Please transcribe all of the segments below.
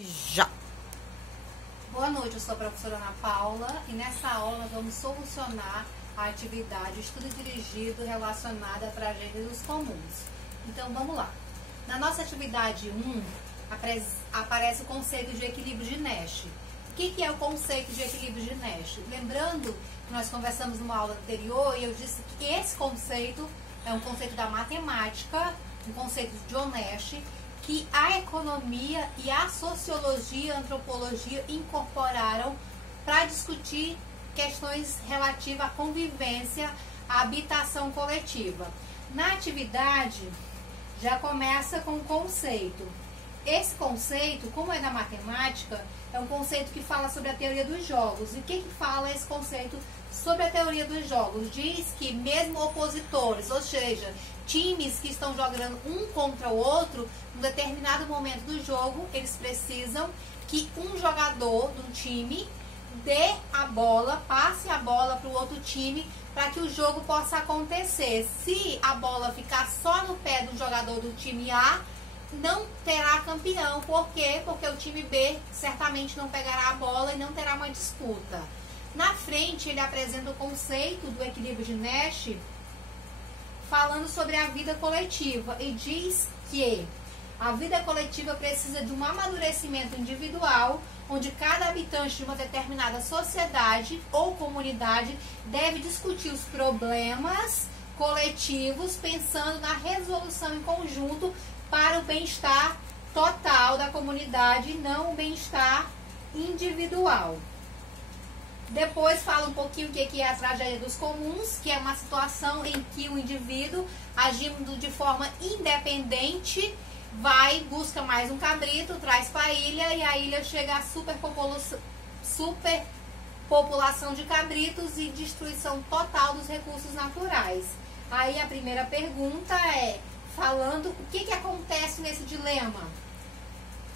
Já! Boa noite, eu sou a professora Ana Paula e nessa aula nós vamos solucionar a atividade estudo dirigido relacionada à tragédia dos comuns. Então vamos lá. Na nossa atividade 1 aparece o conceito de equilíbrio de Nash. O que é o conceito de equilíbrio de Nash? Lembrando que nós conversamos numa aula anterior e eu disse que esse conceito é um conceito da matemática, um conceito de John Nash, que a economia e a sociologia e a antropologia incorporaram para discutir questões relativas à convivência, à habitação coletiva. Na atividade, já começa com o conceito. Esse conceito, como é da matemática, é um conceito que fala sobre a teoria dos jogos. E o que fala esse conceito sobre a teoria dos jogos? Diz que mesmo opositores, ou seja, times que estão jogando um contra o outro, em determinado momento do jogo, eles precisam que um jogador do time dê a bola, passe a bola para o outro time, para que o jogo possa acontecer. Se a bola ficar só no pé do jogador do time A, não terá campeão. Por quê? Porque o time B certamente não pegará a bola e não terá uma disputa. Na frente, ele apresenta o conceito do equilíbrio de Nash, falando sobre a vida coletiva, e diz que a vida coletiva precisa de um amadurecimento individual, onde cada habitante de uma determinada sociedade ou comunidade deve discutir os problemas coletivos, pensando na resolução em conjunto para o bem-estar total da comunidade e não o bem-estar individual. Depois fala um pouquinho o que é a tragédia dos comuns, que é uma situação em que o indivíduo, agindo de forma independente, busca mais um cabrito, traz para a ilha e a ilha chega à superpopulação de cabritos e destruição total dos recursos naturais. Aí a primeira pergunta é, falando o que acontece nesse dilema?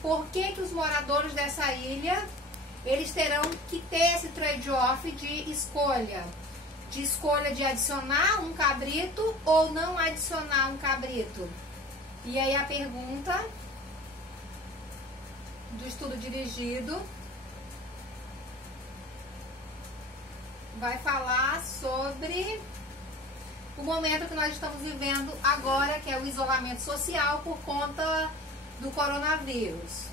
Por que os moradores dessa ilha eles terão que ter esse trade-off de escolha de adicionar um cabrito ou não adicionar um cabrito? E aí a pergunta do estudo dirigido vai falar sobre o momento que nós estamos vivendo agora, que é o isolamento social por conta do coronavírus.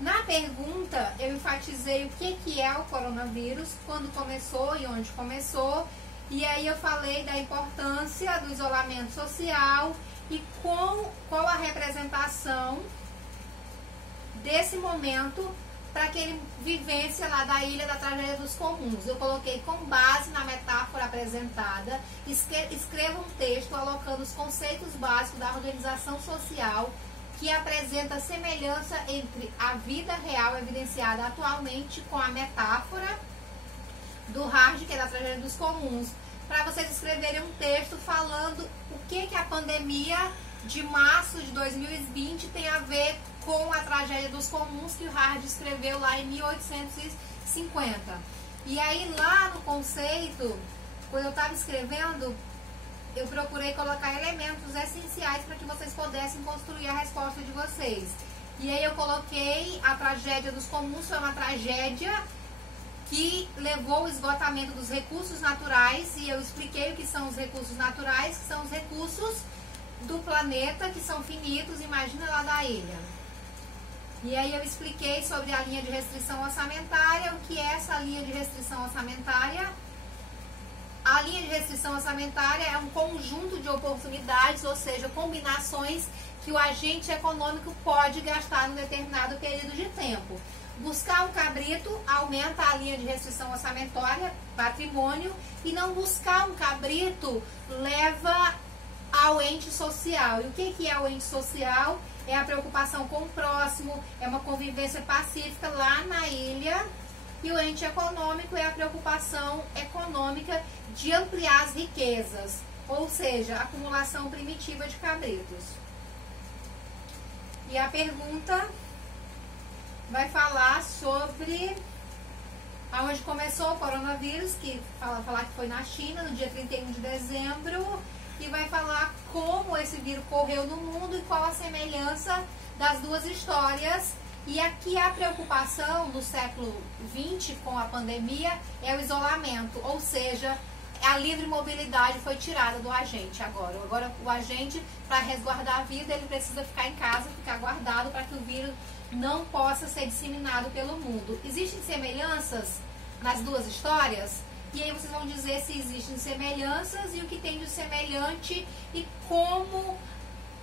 Na pergunta, eu enfatizei o que é o coronavírus, quando começou e onde começou, e aí eu falei da importância do isolamento social e qual a representação desse momento para aquele vivência lá da ilha da tragédia dos comuns. Eu coloquei com base na metáfora apresentada, escreva um texto alocando os conceitos básicos da organização social que apresenta semelhança entre a vida real evidenciada atualmente com a metáfora do Hard, que é da tragédia dos comuns, para vocês escreverem um texto falando o que a pandemia de março de 2020 tem a ver com a tragédia dos comuns que o Hard escreveu lá em 1850. E aí lá no conceito, quando eu estava escrevendo, eu procurei colocar elementos essenciais para que vocês pudessem construir a resposta de vocês. E aí eu coloquei a tragédia dos comuns, foi uma tragédia que levou ao esgotamento dos recursos naturais, e eu expliquei o que são os recursos naturais, que são os recursos do planeta, que são finitos, imagina lá da ilha. E aí eu expliquei sobre a linha de restrição orçamentária, o que é essa linha de restrição orçamentária. A linha de restrição orçamentária é um conjunto de oportunidades, ou seja, combinações que o agente econômico pode gastar em um determinado período de tempo. Buscar um cabrito aumenta a linha de restrição orçamentária, patrimônio, e não buscar um cabrito leva ao ente social. E o que é o ente social? É a preocupação com o próximo, é uma convivência pacífica lá na ilha. E o ente econômico é a preocupação econômica de ampliar as riquezas, ou seja, a acumulação primitiva de cabritos. E a pergunta vai falar sobre aonde começou o coronavírus, que falar que foi na China, no dia 31 de dezembro, e vai falar como esse vírus correu no mundo e qual a semelhança das duas histórias E aqui a preocupação no século XX com a pandemia é o isolamento, ou seja, a livre mobilidade foi tirada do agente agora. Agora o agente, para resguardar a vida, ele precisa ficar em casa, ficar guardado para que o vírus não possa ser disseminado pelo mundo. Existem semelhanças nas duas histórias? E aí vocês vão dizer se existem semelhanças e o que tem de semelhante e como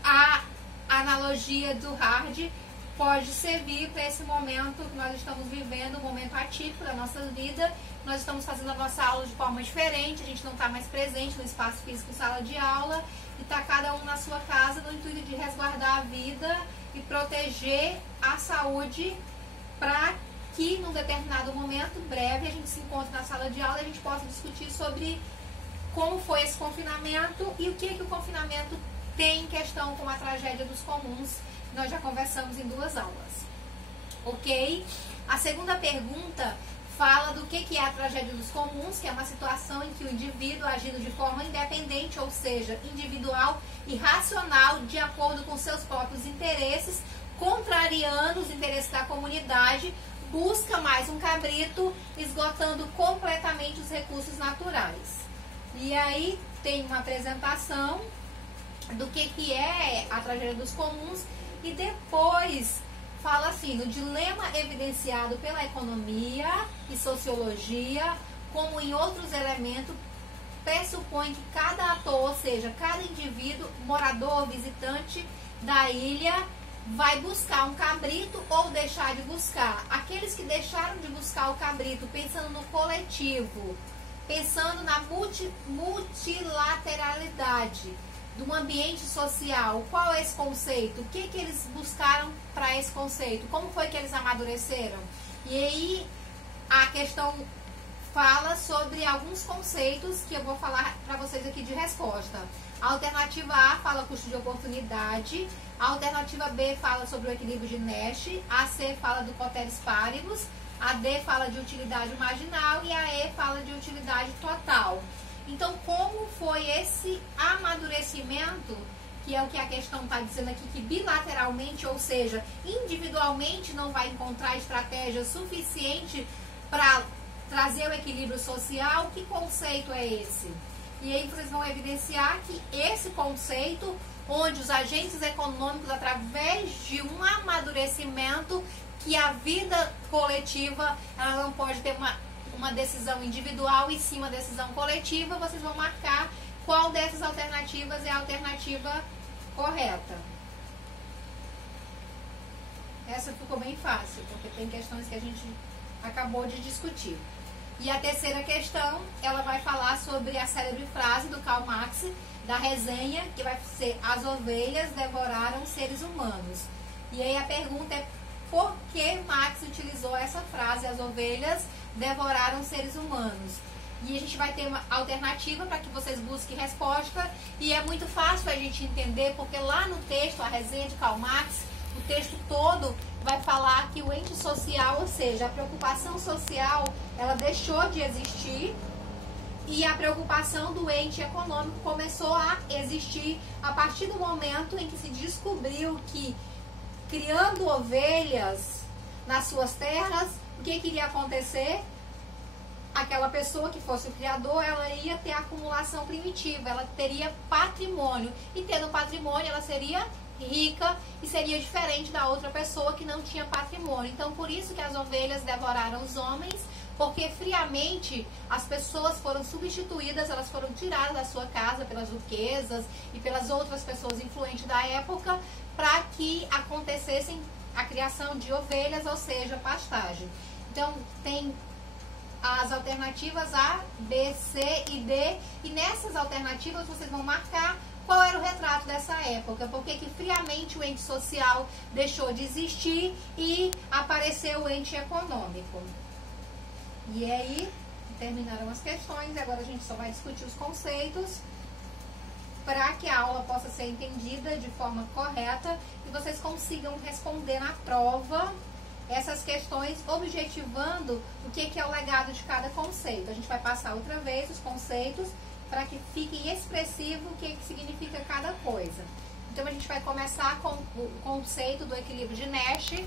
a analogia do Hard pode servir para esse momento que nós estamos vivendo, um momento atípico da nossa vida. Nós estamos fazendo a nossa aula de forma diferente, a gente não está mais presente no espaço físico, sala de aula, e está cada um na sua casa no intuito de resguardar a vida e proteger a saúde para que num determinado momento breve a gente se encontre na sala de aula e a gente possa discutir sobre como foi esse confinamento e o que o confinamento tem em questão com a tragédia dos comuns. Nós já conversamos em 2 aulas. Ok? A segunda pergunta fala do que é a tragédia dos comuns, que é uma situação em que o indivíduo agindo de forma independente, ou seja, individual e racional, de acordo com seus próprios interesses, contrariando os interesses da comunidade, busca mais um cabrito, esgotando completamente os recursos naturais. E aí tem uma apresentação do que é a tragédia dos comuns e depois fala assim, no dilema evidenciado pela economia e sociologia, como em outros elementos, pressupõe que cada ator, ou seja, cada indivíduo, morador, visitante da ilha, vai buscar um cabrito ou deixar de buscar. Aqueles que deixaram de buscar o cabrito, pensando no coletivo, pensando na multilateralidade do ambiente social, qual é esse conceito? O que eles buscaram para esse conceito? Como foi que eles amadureceram? E aí a questão fala sobre alguns conceitos que eu vou falar para vocês aqui de resposta. A alternativa A fala custo de oportunidade, a alternativa B fala sobre o equilíbrio de Nash, a C fala do ceteris paribus, a D fala de utilidade marginal e a E fala de utilidade total. Então, como foi esse amadurecimento, que é o que a questão está dizendo aqui, que bilateralmente, ou seja, individualmente não vai encontrar estratégia suficiente para trazer o equilíbrio social? Que conceito é esse? E aí vocês vão evidenciar que esse conceito, onde os agentes econômicos, através de um amadurecimento, que a vida coletiva ela não pode ter uma decisão individual e sim uma decisão coletiva, vocês vão marcar qual dessas alternativas é a alternativa correta. Essa ficou bem fácil, porque tem questões que a gente acabou de discutir. E a terceira questão, ela vai falar sobre a célebre frase do Karl Marx, da resenha, que vai ser: as ovelhas devoraram seres humanos. E aí a pergunta é: por que Marx utilizou essa frase, as ovelhas devoraram seres humanos? E a gente vai ter uma alternativa para que vocês busquem resposta, e é muito fácil a gente entender, porque lá no texto, a resenha de Karl Marx, o texto todo vai falar que o ente social, ou seja, a preocupação social, ela deixou de existir e a preocupação do ente econômico começou a existir a partir do momento em que se descobriu que, criando ovelhas nas suas terras, o que iria acontecer? Aquela pessoa que fosse o criador, ela ia ter acumulação primitiva, ela teria patrimônio, e tendo patrimônio ela seria rica e seria diferente da outra pessoa que não tinha patrimônio. Então, por isso que as ovelhas devoraram os homens, porque friamente as pessoas foram substituídas, elas foram tiradas da sua casa pelas duquesas e pelas outras pessoas influentes da época, para que acontecessem a criação de ovelhas, ou seja, pastagem. Então, tem as alternativas A, B, C e D, e nessas alternativas vocês vão marcar qual era o retrato dessa época, porque que friamente o ente social deixou de existir e apareceu o ente econômico. E aí, terminaram as questões, agora a gente só vai discutir os conceitos para que a aula possa ser entendida de forma correta e vocês consigam responder na prova essas questões, objetivando o que é o legado de cada conceito. A gente vai passar outra vez os conceitos para que fique expressivo o que significa cada coisa. Então, a gente vai começar com o conceito do equilíbrio de Nash,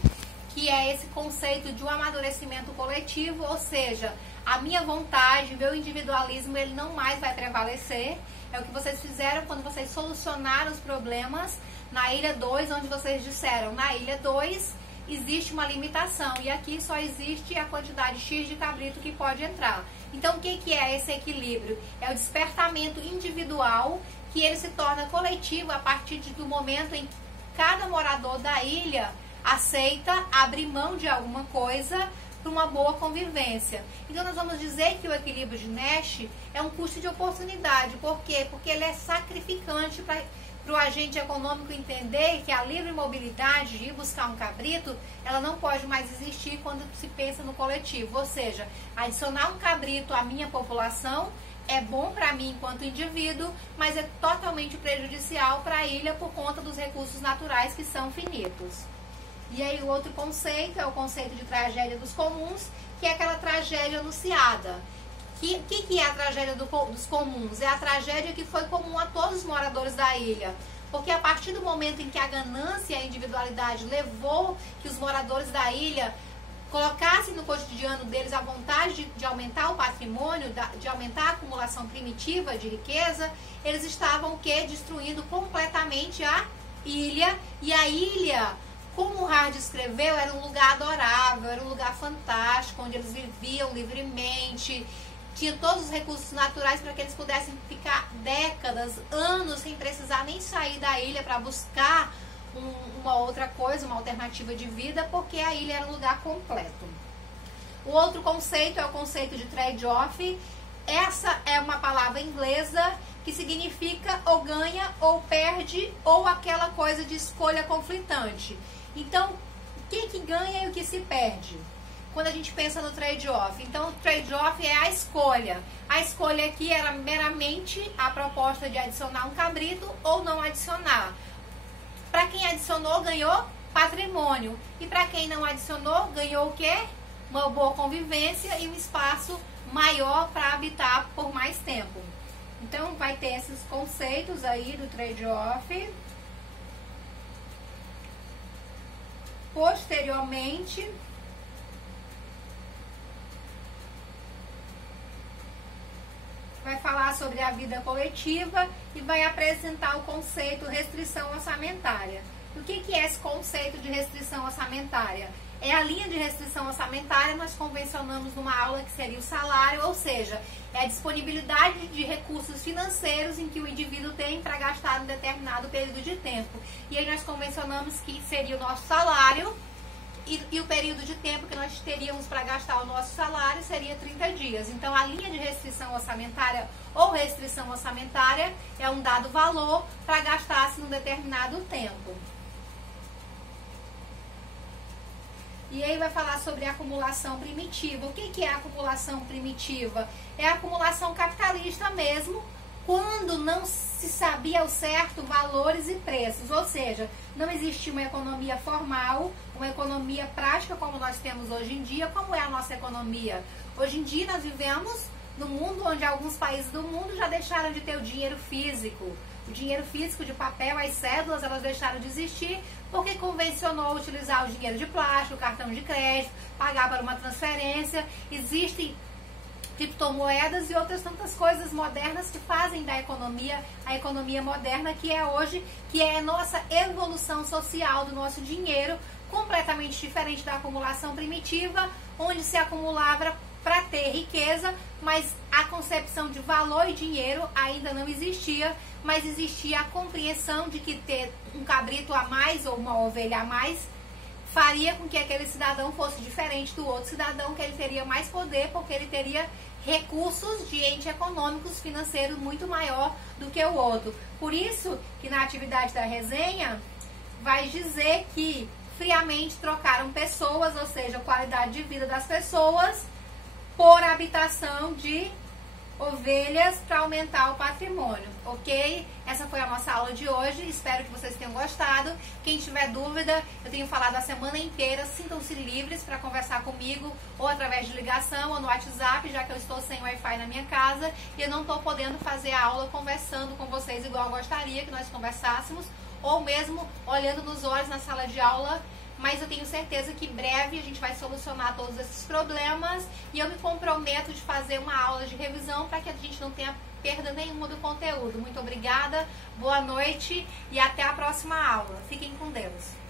que é esse conceito de um amadurecimento coletivo, ou seja, a minha vontade, meu individualismo, ele não mais vai prevalecer. É o que vocês fizeram quando vocês solucionaram os problemas na Ilha 2, onde vocês disseram, na Ilha 2 existe uma limitação e aqui só existe a quantidade X de cabrito que pode entrar. Então, o que é esse equilíbrio? É o despertamento individual, que ele se torna coletivo a partir do momento em que cada morador da ilha aceita abrir mão de alguma coisa para uma boa convivência. Então, nós vamos dizer que o equilíbrio de Nash é um custo de oportunidade. Por quê? Porque ele é sacrificante para o agente econômico entender que a livre mobilidade de ir buscar um cabrito, ela não pode mais existir quando se pensa no coletivo. Ou seja, adicionar um cabrito à minha população é bom para mim enquanto indivíduo, mas é totalmente prejudicial para a ilha por conta dos recursos naturais que são finitos. E aí o outro conceito é o conceito de tragédia dos comuns, que é aquela tragédia anunciada. Que é a tragédia dos comuns? É a tragédia que foi comum a todos os moradores da ilha. Porque a partir do momento em que a ganância e a individualidade levou que os moradores da ilha colocassem no cotidiano deles a vontade de aumentar o patrimônio, de aumentar a acumulação primitiva de riqueza, eles estavam o quê? Destruindo completamente a ilha. E a ilha, como o Hard escreveu, era um lugar adorável, era um lugar fantástico, onde eles viviam livremente, tinha todos os recursos naturais para que eles pudessem ficar décadas, anos, sem precisar nem sair da ilha para buscar uma outra coisa, uma alternativa de vida, porque a ilha era um lugar completo. O outro conceito é o conceito de trade-off. Essa é uma palavra inglesa que significa ou ganha ou perde, ou aquela coisa de escolha conflitante. Então, o que ganha e o que se perde quando a gente pensa no trade-off? Então, o trade-off é a escolha. A escolha aqui era meramente a proposta de adicionar um cabrito ou não adicionar. Para quem adicionou, ganhou patrimônio. E para quem não adicionou, ganhou o quê? Uma boa convivência e um espaço maior para habitar por mais tempo. Então, vai ter esses conceitos aí do trade-off. Posteriormente, vai falar sobre a vida coletiva e vai apresentar o conceito restrição orçamentária. O que é esse conceito de restrição orçamentária? É a linha de restrição orçamentária, nós convencionamos numa aula que seria o salário, ou seja, é a disponibilidade de recursos financeiros em que o indivíduo tem para gastar em determinado período de tempo. E aí nós convencionamos que seria o nosso salário e o período de tempo que nós teríamos para gastar o nosso salário seria 30 dias. Então, a linha de restrição orçamentária ou restrição orçamentária é um dado valor para gastar-se num determinado tempo. E aí vai falar sobre a acumulação primitiva. O que é a acumulação primitiva? É a acumulação capitalista mesmo, quando não se sabia ao certo valores e preços, ou seja, não existia uma economia formal, uma economia prática como nós temos hoje em dia. Como é a nossa economia? Hoje em dia nós vivemos num mundo onde alguns países do mundo já deixaram de ter o dinheiro físico. O dinheiro físico de papel, as cédulas, elas deixaram de existir porque convencionou utilizar o dinheiro de plástico, o cartão de crédito, pagar para uma transferência. Existem criptomoedas e outras tantas coisas modernas que fazem da economia a economia moderna que é hoje, que é a nossa evolução social do nosso dinheiro, completamente diferente da acumulação primitiva, onde se acumulava para ter riqueza, mas a concepção de valor e dinheiro ainda não existia, mas existia a compreensão de que ter um cabrito a mais ou uma ovelha a mais faria com que aquele cidadão fosse diferente do outro cidadão, que ele teria mais poder, porque ele teria recursos de ente econômicos financeiros muito maior do que o outro. Por isso que na atividade da resenha vai dizer que friamente trocaram pessoas, ou seja, a qualidade de vida das pessoas, por habitação de ovelhas para aumentar o patrimônio, ok? Essa foi a nossa aula de hoje, espero que vocês tenham gostado. Quem tiver dúvida, eu tenho falado a semana inteira, sintam-se livres para conversar comigo, ou através de ligação, ou no WhatsApp, já que eu estou sem Wi-Fi na minha casa, e eu não estou podendo fazer a aula conversando com vocês igual eu gostaria que nós conversássemos, ou mesmo olhando nos olhos na sala de aula, mas eu tenho certeza que em breve a gente vai solucionar todos esses problemas e eu me comprometo de fazer uma aula de revisão para que a gente não tenha perda nenhuma do conteúdo. Muito obrigada, boa noite e até a próxima aula. Fiquem com Deus.